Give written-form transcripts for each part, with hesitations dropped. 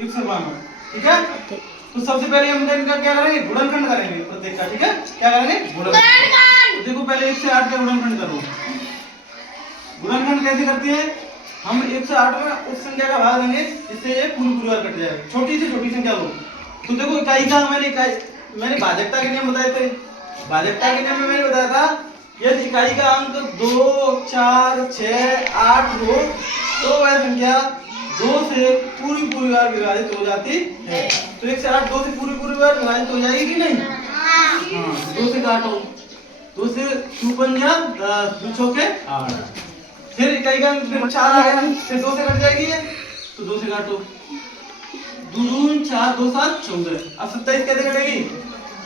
192, ठीक है। तो सबसे पहले हम इनका क्या करेंगे, गुणनखंड करेंगे प्रत्येक का, ठीक है। क्या करेंगे, गुणनखंड। देखो पहले 1 से 8 का गुणनखंड करो। गुणनखंड कैसे करते हैं, हम 1 से 8 में उस संख्या का भाग देंगे जिससे ये पूरी बार कट जाएगा, छोटी से छोटी संख्या लो। तो देखो इकाई का मैंने भाजकता के नियम बताए थे। भाजकता के नियम में मैंने बताया था यदि इकाई का अंक 2, 4, 6, 8 हो तो वह संख्या 2 से पूरी बार विभाजित हो जाती है। तो 1 से 8 2 से पूरी बार विभाजित हो जाएगी कि नहीं? हाँ, 2 से काटो, 2 से 2 पंजा 10, 2 चौके 8। फिर इकाई का अंक 4 आ गया, फिर 2 से कट जाएगी है, तो 2 से काटो, 2 दून 4, 2 7 14। अब 27 कैसे कटेगी?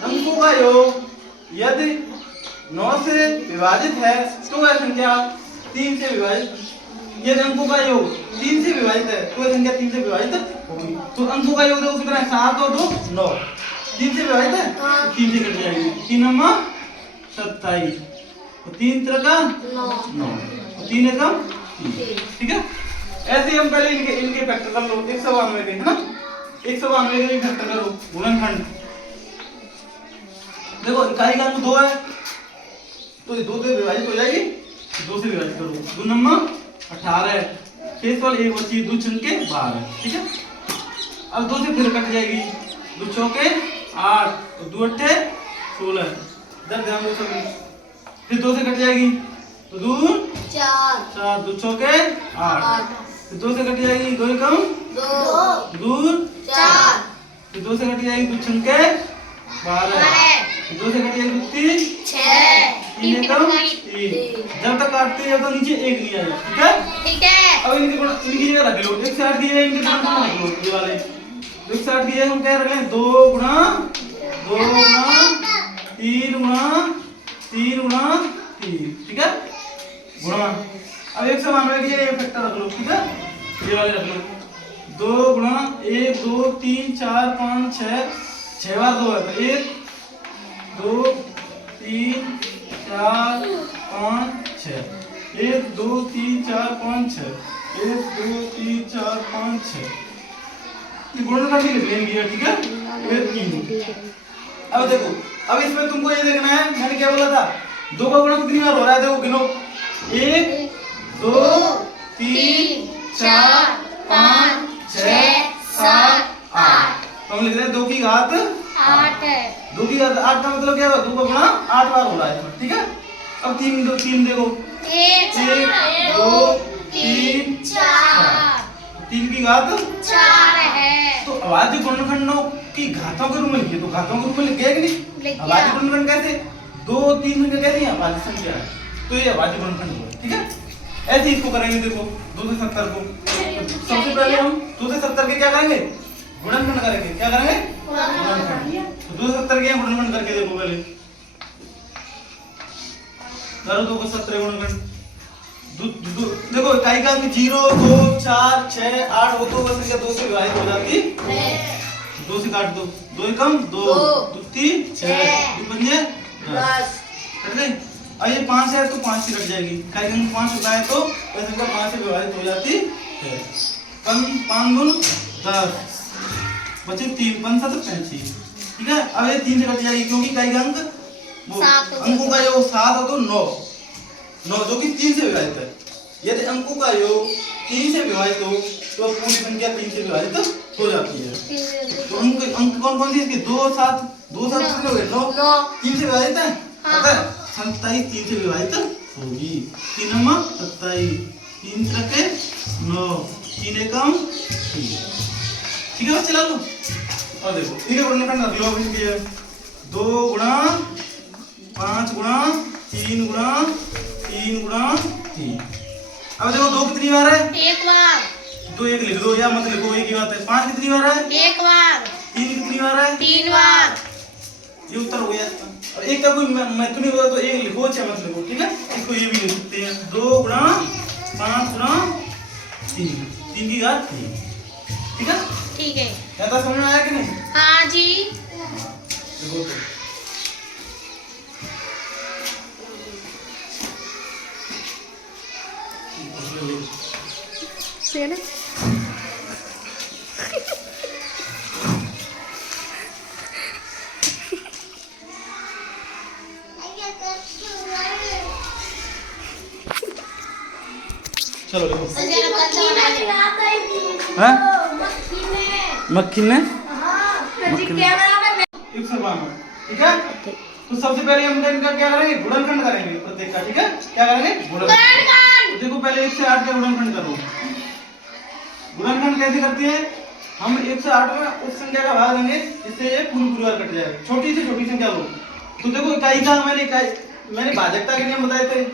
अंकों का योग यदि 9 से विभाजित है तो वह संख्या 3 से विभाजित, यदि अंकों का योग 3 से विभाजित है तो वह संख्या 3 से विभाजित होगी। तो अंकों का योग देखो कितना है, 7 और 2 9, 3 से विभाजित है, 3 से कट जाएगी, 3 नंबर 27, 3 त्रिका 9, 3 एकम 3, ठीक है। ऐसे ही हम पहले इनके फैक्टर कर लो, 192 के, है ना, 192 के फैक्टर करो गुणनखंड। देखो इकाई का अंक 2 है तो ये 2 से विभाजित हो जाएगी, 2 से विभाजित करो, 2 नंबर 18, शेष वाली 1 बची, 2 चुनके 12, ठीक है। अब 2 से फिर कट जाएगी, 2 चौके 8, 2 अट्ठे 16, इधर ध्यान दो सभी। फिर 2 से कट जाएगी तो 2 4, 2 चौके 8, फिर 2 से कट जाएगी, 2 एकम 2 4, फिर 2 से कट जाएगी, 2 छुनके 12, फिर 2 से कट जाएगी 3 6, 3 एकम 3। जब तक काटते हैं तो नीचे 1 नहीं आएगा, ठीक है। अब इनकी जगह रख लो, 1 से 8 दिए, इनके गुणा रख लो, ये वाले 1 से 8 दिए, हम क्या रख लें, 2 गुणा 3 गुणा 3, ठीक है, गुणा। अब 192 के लिए फैक्टर रख लो, ठीक है, ये वाले रख लो, 2 गुणा 1 2 3 4 5 6 बार 2 है तो 1 2 3 4 5 6, 1 2 3 4 5 6, 1 2 3 4 5 6, ये गुणनखंड लिख लेंगे, ठीक है, ये 3। अब देखो, अब इसमें तुमको ये देखना है, मैंने क्या बोला था, 2 का गुणा कितनी बार हो रहा है, देखो गिनो, 1 2 3 4 5 6 7 8, तो हम लिख रहे हैं 2 की घात 8 है, 2 की घात 8 का मतलब क्या है, 2 का गुणा 8 बार हो रहा है, ठीक है। अब 3 देखो, 1 2 3 4, 3 की घात 4 है। तो अभाज्य गुणनखंडों की घातों के रूप में लिखिए, तो घातों के रूप में लिख गया कि नहीं? अभाज्य गुणनखंड कैसे, 2 3 संख्या कैसी है, अभाज्य संख्या है, तो ये अभाज्य गुणनखंड हुआ, ठीक है। ऐसे इसको करेंगे, देखो 2 से 70 को, सबसे पहले हम 2 से 70 के क्या करेंगे, गुणनखंड करेंगे, क्या करेंगे, गुणनखंड। तो 2 से 70 के गुणनखंड करके देखो, पहले करो 2 को 70 गुणनखंड। देखो इकाई का अंक 0 2 4 6 8 हो तो वह संख्या 2 से विभाजित हो जाती है, 2 से काट दो, 2 एकम 2 2 3 6, 2 पंजे 10, कट गई। अब ये 5 है तो 5 से कट जाएगी, इकाई का अंक 5 होता है तो वह संख्या 5 से विभाजित हो जाती है, 5 गुण 10 बचे 3 5 7 35, ठीक है। अब ये 3 से कट जाएगी क्योंकि इकाई का अंक अंकों का योग 7 हो तो 9 जो कि 3 से विभाजित है, यदि अंकों का योग 3 से विभाजित हो तो पूरी संख्या 3 से विभाजित हो जाती है। तो अंक कौन कौन सी इसके, 2 7 कितने हो गए, 9 3 से विभाजित है, पता है 27 3 से विभाजित होगी, 3 नंबर 27, 3 त्रिके 9, 3 एकम 3, ठीक है। चला लो और देखो, ठीक है, गुणनखंड रख लो, अब इनके 2 गुणा 5 गुणा 3 गुणा 3 गुणा 3। अब देखो 2 कितनी बार है, 1 बार, 2 1 लिख दो या मत लिखो, एक ही बात है। 5 कितनी बार है, 1 बार, 3 कितनी बार है, 3 बार, ये उत्तर हो गया। और एक का कोई महत्व नहीं होगा तो 1 लिखो चाहे मत लिखो, ठीक है। इसको ये भी लिख सकते हैं, 2 गुणा 5 गुणा 3, 3 की घात 3, ठीक है, ठीक है। ज्यादा समझ में आया कि नहीं? हाँ जी, देखो तो से ना चलो देखो। हाँ? मक्खी ने एक सौ बावन, ठीक है। तो सबसे पहले हम इनका क्या करेंगे, गुणनखंड करेंगे प्रत्येक का, ठीक है। क्या करेंगे, गुणनखंड। देखो पहले 1 से 8 का गुणनखंड करो। गुणनखंड कैसे करते हैं, हम 1 से 8 में उस संख्या का भाग देंगे जिससे ये पूरी बार कट जाए, छोटी से छोटी संख्या लो। तो देखो इकाई का मैंने भाजकता के नियम बताए थे।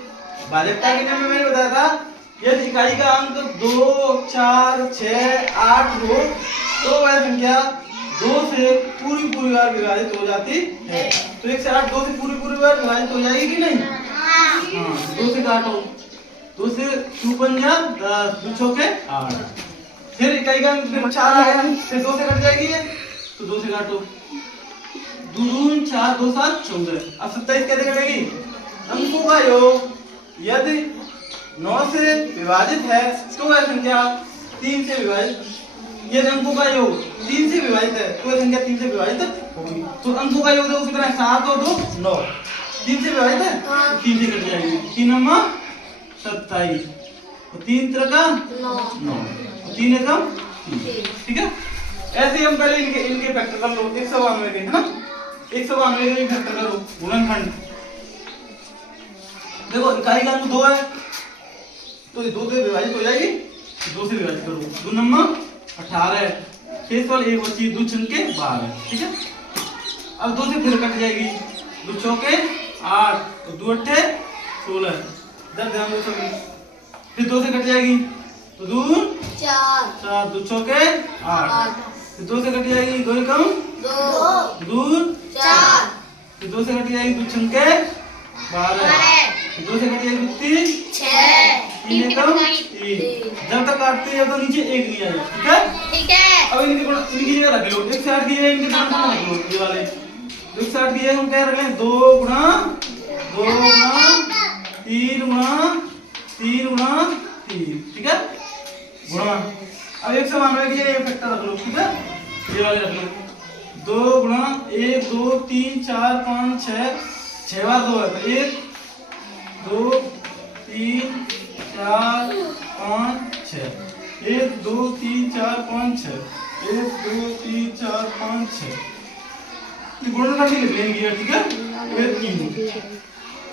भाजकता के नियम में मैंने बताया था यदि इकाई का अंक 2, 4, 6, 8 हो तो वह संख्या 2 से पूरी बार विभाजित हो जाती है। तो 1 से 8 2 से पूरी बार विभाजित हो जाएगी कि नहीं? हाँ, 2 से काटो, 2 से 2 पंजा 10, 2 चौके 8। फिर इकाई का अंक 4 आया, फिर 2 से कट जाएगी ये, तो 2 से काटो, 2 दून 4, 2 7 14। अब 27 कैसे कटेगी, अंकों का योग यदि 9 से विभाजित है तो वह संख्या 3 से विभाजित, यदि अंकों का योग 3 से विभाजित है तो वह संख्या 3 से विभाजित होगी। तो अंकों का योग देखो कितना है, 7 और 2 9, 3 से विभाजित है, 3 से कट जाएगी, 3 नंबर 27, 3 का 9, 3 एकम 3, ठीक है। ऐसे ही हम पहले इनके फैक्टर कर लो, 192 के, है ना, 192 के फैक्टर करो गुणनखंड। देखो इकाई का अंक 2 है तो ये 2 से विभाजित हो जाएगी, 2 से विभाजित करो, 2 नंबर 18, शेष वाली 1 बची, 2 छंके 12, ठीक है। अब 2 से फिर कट जाएगी, 2 चौके 8, 2 अट्ठे 16, इधर ध्यान दो सभी। फिर 2 से कट जाएगी तो 2 4, 2 चौके 8, फिर 2 से कट जाएगी, 2 एकम 2 4, फिर 2 से कट जाएगी, 2 छंके 12, 2 से कट जाएगी 3 6, 3 एकम 3। जब तक काटते हैं तो नीचे 1 नहीं आएगा, ठीक है, ठीक है। अब इनकी जगह रख लो, 1 से 8 की है, इनके नाम रख लो, ये वाले 1 से 8 की है, हम क्या रख लें, 2 गुणा 3 गुणा 3, ठीक है, गुणा। अब 192 की है, ये फैक्टर रख लो, ठीक है, ये वाले रख लो, 2 गुणा 1 2 3 4 5 6 बार 2 है, 1 2 3 4 5 6, 1 2 3 4 5 6, 1 2 3 4 5 6, ये गुणनखंड लिख लेंगे, ठीक है, फिर 3।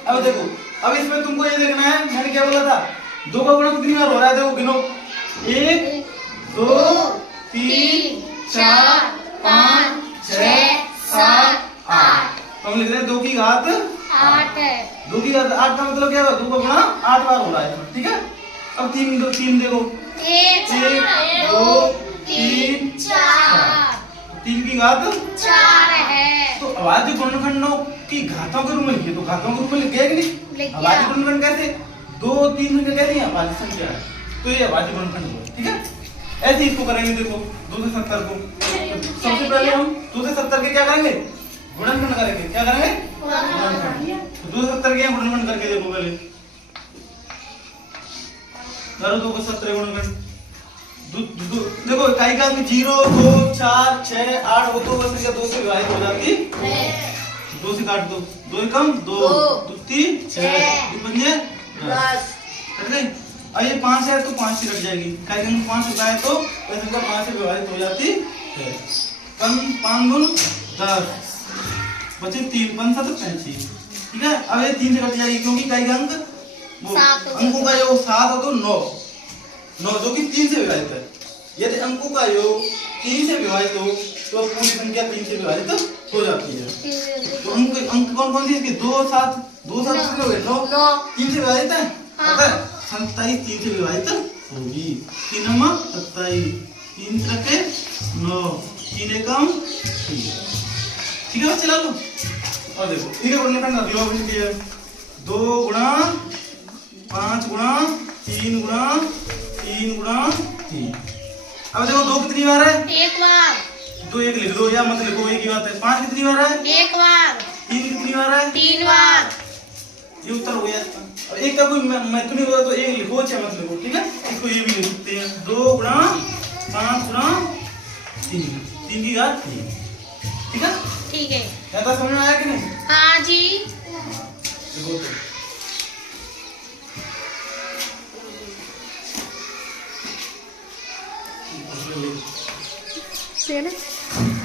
अब देखो, अब इसमें तुमको ये देखना है, मैंने क्या बोला था, 2 का गुणा कितनी बार हो रहा है, देखो गिनो, 1 2 3 4 5 6 7 8, हम लिख रहे हैं 2 की घात 8 है, 2 की घात 8 का मतलब क्या है, 2 का गुणा 8 बार हो रहा है, ठीक है। अब 3 देखो, 1 2 3 4, 3 की घात 4 है। तो अभाज्य गुणनखंडों की घातों के रूप में लिखिए, तो घातों के रूप में लिखे कि नहीं, अभाज्य गुणनखंड कैसे, 2 3 संख्या कैसी है, अभाज्य संख्या है, तो ये अभाज्य गुणनखंड हुआ, ठीक है। ऐसे इसको करेंगे, देखो 2 से 70 को, सबसे पहले हम 2 से 70 के क्या करेंगे, गुणनखंड करेंगे, क्या करेंगे, गुणनखंड। तो 2 से 70 के गुणनखंड करके देखो, पहले करो 2 को 70 गुणनखंड। देखो इकाई का अंक 0 2 4 6 8 हो तो वह संख्या 2 से विभाजित हो जाती है, 2 से काट दो, 2 एकम 2 2 3 6, 2 पंजे 10, कट गई। अब ये 5 है तो 5 से कट जाएगी, इकाई का अंक 5 होता है तो वह संख्या 5 से विभाजित हो जाती है, 5 गुण 10 बचे 3 5 7 35, ठीक है। अब ये 3 से कट जाएगी क्योंकि इकाई का अंक अंकों का योग 7 हो तो 9 जो कि 3 से विभाजित है, यदि अंकों का योग 3 से विभाजित हो तो पूरी संख्या 3 से विभाजित हो जाती है। तो अंक कौन कौन सी इसके, 2 7 कितने हो गए, 9 3 से विभाजित है, पता है 27 3 से विभाजित होगी, 3 नंबर 27, 3 त्रिके 9, 3 एकम 3, ठीक है, चला लो। और देखो ठीक है, गुणनखंड कर लो, 2 गुणा 5 गुणा 3 गुणा 3। अब देखो 2 कितनी बार है, 1 बार, 2 1 लिख दो या मत लिखो, एक ही बात है। 5 कितनी बार है, 1 बार। 3 कितनी बार है, 3 बार। ये उत्तर हो गया। और एक का कोई महत्व नहीं होगा तो 1 लिखो चाहे मत लिखो, ठीक है। इसको ये भी लिख सकते हैं, 2 गुणा 5 गुणा 3, 3 की घात 3, ठीक है, ठीक है। ज्यादा समझ में आया कि नहीं? हाँ जी। देखो ठीक है ना।